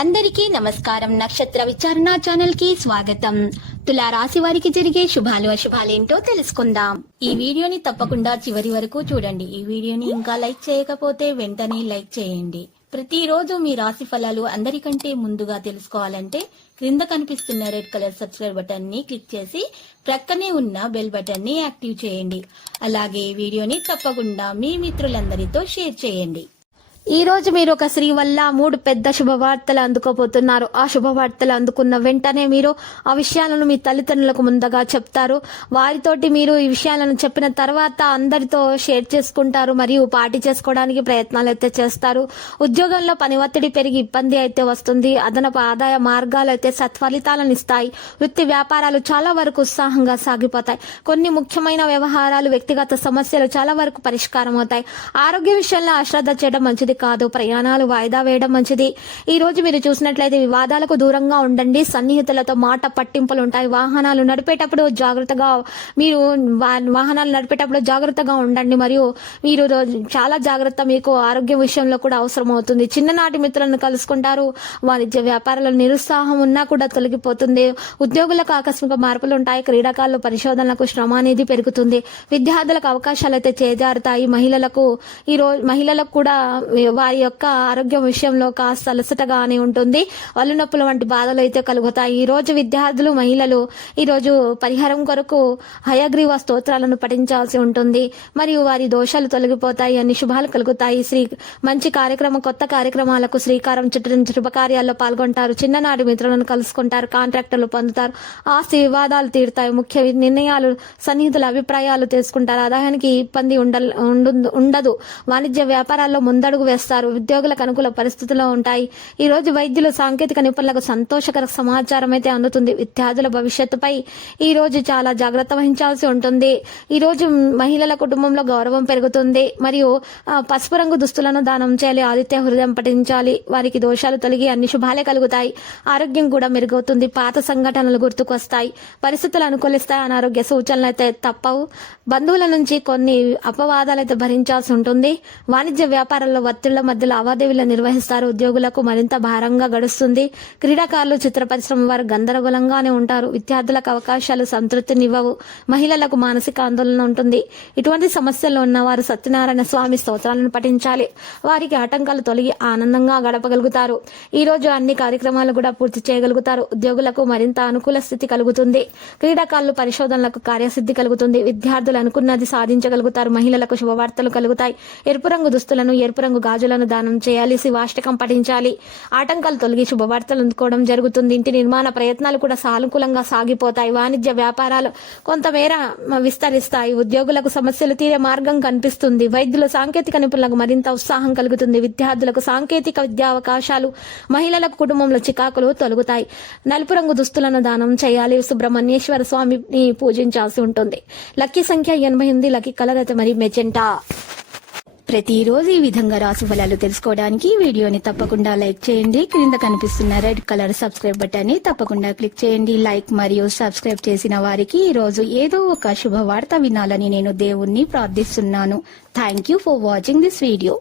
అందరికీ నమస్కారం. నక్షత్ర విచారణ ఛానల్ కి స్వాగతం. తులా రాశి వారికి జరిగే శుభాలు అశుభాలేంటో తెలుసుకుందాం. ఈ వీడియోని తప్పకుండా చివరి వరకు చూడండి. ఈ వీడియోని ఇంకా లైక్ చేయకపోతే వెంటనే లైక్ చేయండి. ప్రతిరోజు మీ రాశి ఫలాలు అందరికంటే ముందుగా తెలుసుకోవాలంటే క్రింద కనిపిస్తున్న రెడ్ కలర్ సబ్స్క్రైబ్ బటన్ ని క్లిక్ చేసి ప్రక్కనే ఉన్న బెల్ బటన్ ని యాక్టివ్ చేయండి. అలాగే ఈ వీడియోని తప్పకుండా మీ మిత్రులందరితో షేర్ చేయండి. ఈ రోజు మీరు ఒక స్త్రీ వల్ల 3 పెద్ద శుభవార్తలు అందుకోబోతున్నారు. ఆ శుభవార్తలు అందుకున్న వెంటనే మీరు ఆ విషయాలను మీ తల్లిదండ్రులకు ముందుగా చెప్తారు. వారితోటి మీరు ఈ విషయాలను చెప్పిన తర్వాత అందరితో షేర్ చేసుకుంటారు మరియు పార్టీ చేసుకోవడానికి ప్రయత్నాలు అయితే చేస్తారు. ఉద్యోగంలో పని ఒత్తిడి పెరిగి ఇబ్బంది అయితే వస్తుంది. అదనపు ఆదాయ మార్గాలు అయితే సత్ఫలితాలను ఇస్తాయి. వృత్తి వ్యాపారాలు చాలా వరకు ఉత్సాహంగా సాగిపోతాయి. కొన్ని ముఖ్యమైన వ్యవహారాలు, వ్యక్తిగత సమస్యలు చాలా వరకు పరిష్కారం అవుతాయి. ఆరోగ్య విషయంలో అశ్రద్ధ చేయడం మంచిది కాదు. ప్రయాణాలు వాయిదా వేయడం మంచిది. ఈ రోజు మీరు చూసినట్లయితే వివాదాలకు దూరంగా ఉండండి. సన్నిహితులతో మాట పట్టింపులు ఉంటాయి. వాహనాలు నడిపేటప్పుడు జాగ్రత్తగా ఉండండి మరియు మీరు చాలా జాగ్రత్త మీకు ఆరోగ్య విషయంలో కూడా అవసరం అవుతుంది. చిన్ననాటి మిత్రులను కలుసుకుంటారు. వాణిజ్య వ్యాపారాల్లో నిరుత్సాహం ఉన్నా కూడా తొలగిపోతుంది. ఉద్యోగులకు ఆకస్మిక మార్పులు ఉంటాయి. క్రీడాకారులు పరిశోధనలకు శ్రమ అనేది పెరుగుతుంది. విద్యార్థులకు అవకాశాలు అయితే చేజారుతాయి. మహిళలకు కూడా వారి యొక్క ఆరోగ్యం విషయంలో కాస్త అలసటగానే ఉంటుంది. వల్లు నొప్పుల వంటి బాధలు అయితే కలుగుతాయి. ఈ రోజు విద్యార్థులు, మహిళలు ఈ రోజు పరిహారం కొరకు హయగ్రీవ స్తోత్రాలను పఠించాల్సి ఉంటుంది మరియు వారి దోషాలు తొలగిపోతాయి. అన్ని శుభాలు కలుగుతాయి. కొత్త కార్యక్రమాలకు శ్రీకారం చుట్టడం, శుభకార్యాల్లో పాల్గొంటారు. చిన్ననాటి మిత్రులను కలుసుకుంటారు. కాంట్రాక్టర్లు పొందుతారు. ఆస్తి వివాదాలు తీరుతాయి. ముఖ్య నిర్ణయాలు, సన్నిహితుల అభిప్రాయాలు తెలుసుకుంటారు. ఆదాయానికి ఇబ్బంది ఉండదు. వాణిజ్య వ్యాపారాల్లో ముందడుగు వేస్తారు. ఉద్యోగులకు అనుకూల పరిస్థితుల్లో ఉంటాయి. ఈ రోజు వైద్యులు, సాంకేతిక నిపుణులకు సంతోషకర సమాచారం అయితే అందుతుంది. విద్యార్థుల భవిష్యత్తుపై ఈ రోజు చాలా జాగ్రత్త వహించాల్సి ఉంటుంది. ఈ రోజు మహిళల కుటుంబంలో గౌరవం పెరుగుతుంది మరియు పసుపు రంగు దుస్తులను దానం చేయాలి. ఆదిత్య హృదయం పఠించాలి. వారికి దోషాలు తొలగి అన్ని శుభాలే కలుగుతాయి. ఆరోగ్యం కూడా మెరుగవుతుంది. పాత సంఘటనలు గుర్తుకొస్తాయి. పరిస్థితులు అనుకూలిస్తాయి. అనారోగ్య సూచనలు అయితే తప్పవు. బంధువుల నుంచి కొన్ని అపవాదాలు అయితే భరించాల్సి ఉంటుంది. వాణిజ్య వ్యాపారాల్లో ఒత్తిళ్ల మధ్య లావాదేవీలు నిర్వహిస్తారు. ఉద్యోగులకు మరింత భారంగా గడుస్తుంది. క్రీడాకారులు, చిత్ర పరిశ్రమ వారు గందరగోళంగానే ఉంటారు. విద్యార్థులకు అవకాశాలు సంతృప్తినివ్వవు. మహిళలకు మానసిక ఆందోళన ఉంటుంది. ఇటువంటి సమస్యల్లో ఉన్న వారు సత్యనారాయణ స్వామి స్తోత్రాలను పఠించాలి. వారికి ఆటంకాలు తొలగి ఆనందంగా గడపగలుగుతారు. ఈ రోజు అన్ని కార్యక్రమాలు కూడా పూర్తి చేయగలుగుతారు. ఉద్యోగులకు మరింత అనుకూల స్థితి కలుగుతుంది. క్రీడాకారులు పరిశోధనలకు కార్యసిద్ధి కలుగుతుంది. విద్యార్థులు అనుకున్నది సాధించగలుగుతారు. మహిళలకు శుభవార్తలు కలుగుతాయి. ఎరుపు రంగు దుస్తులను, ఎరుపు రంగు గాజులను దానం చేయాలి. శివాష్టకం పఠించాలి. ఆటంకాలు తొలగి శుభవార్తలు అందుకోవడం జరుగుతుంది. ఇంటి నిర్మాణ ప్రయత్నాలు కూడా సానుకూలంగా సాగిపోతాయి. వాణిజ్య వ్యాపారాలు కొంతమేర విస్తరిస్తాయి. ఉద్యోగులకు సమస్యలు తీరే మార్గం కనిపిస్తుంది. వైద్యులు, సాంకేతిక నిపుణులకు మరింత ఉత్సాహం కలుగుతుంది. విద్యార్థులకు సాంకేతిక విద్యా అవకాశాలు, మహిళలకు కుటుంబంలో చికాకులు తొలగుతాయి. నలుపు రంగు దుస్తులను దానం చేయాలి. సుబ్రహ్మణ్యేశ్వర స్వామిని పూజించాల్సి ఉంటుంది. లక్కీ సంఖ్య 88. లక్కీ కలర్ అయితే మరి మెజెంటా. ప్రతిరోజు ఈ విధంగా రాశి ఫలాలు తెలుసుకోవడానికి వీడియోని తప్పకుండా లైక్ చేయండి. క్రింద కనిపిస్తున్న రెడ్ కలర్ సబ్స్క్రైబ్ బటన్ ని తప్పకుండా క్లిక్ చేయండి. లైక్ మరియు సబ్స్క్రైబ్ చేసిన వారికి ఈ రోజు ఏదో ఒక శుభవార్త వినాలని నేను దేవుణ్ణి ప్రార్థిస్తున్నాను. Thank you for watching this video.